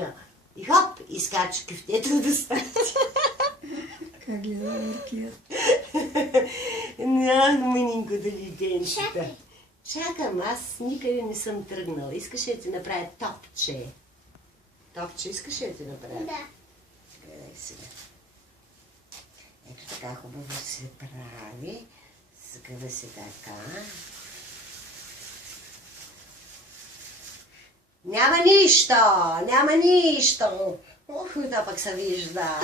магия. И хоп, изкача кефтето да стане. Как гледа Маркият. Мънинко да детенчета. Чакам, аз никъде не съм тръгнала. Искаш ли да ти направя топче? Топче искаш ли да ти направя? Да. Гледай сега. Ето така хубаво се прави. Сгъва се така. Няма нищо! Няма нищо! Ох, да пък се вижда!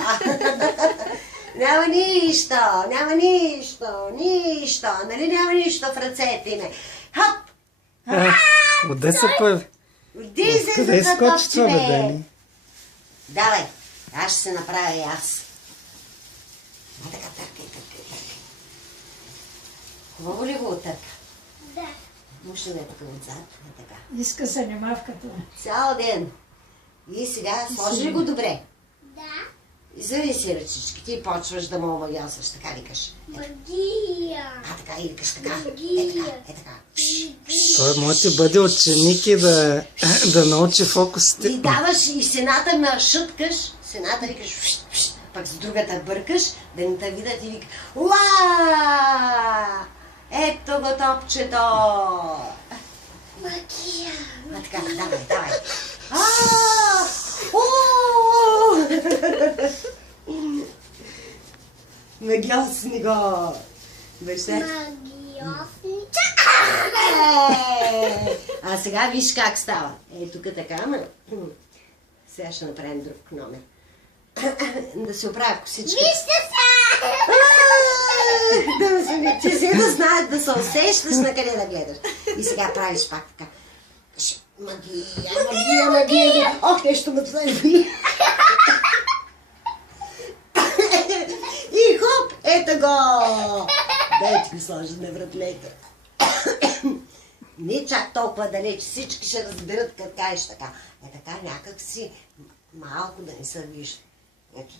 Няма нищо! Няма нищо! Нищо! Нали няма нищо в ръцете ми? Хоп! Отде се появи? Отди се Къде за скочи топче, това, бе, бе! Дани? Давай! Аз ще се направя и аз. А така, търкай. Хубаво ли го отърка? Да. Муша да е тук отзад. А така. Иска занимавката. Цял ден. И сега сложи ли го добре? Да. Извади си ръчичките и почваш да му омагьосваш. Така викаш. Магия. А така и викаш така. Магия. Е така. Той може да бъде ученик и да научи фокусите. И даваш и сената ме шъткаш. Сената викаш. Пък с другата бъркаш, да не те видят и викаш. Уа! Ето го топчето! Магия. А така, давай. Магиосни го! Магиоснича. А сега виж как става. Е, тук така, ама... Сега ще направим друг номер. Да се оправя косичка. Вижте се! Ти си да знаеш, да се усещаш на къде да гледаш. И сега правиш пак така. Магия. Ох, нещо ме вземе. И хоп, ето го! Дай ти го сложа на вратлета. Не чак толкова далеч, всички ще разберат как кажеш така. Е така някак си малко да не се вижда. Ето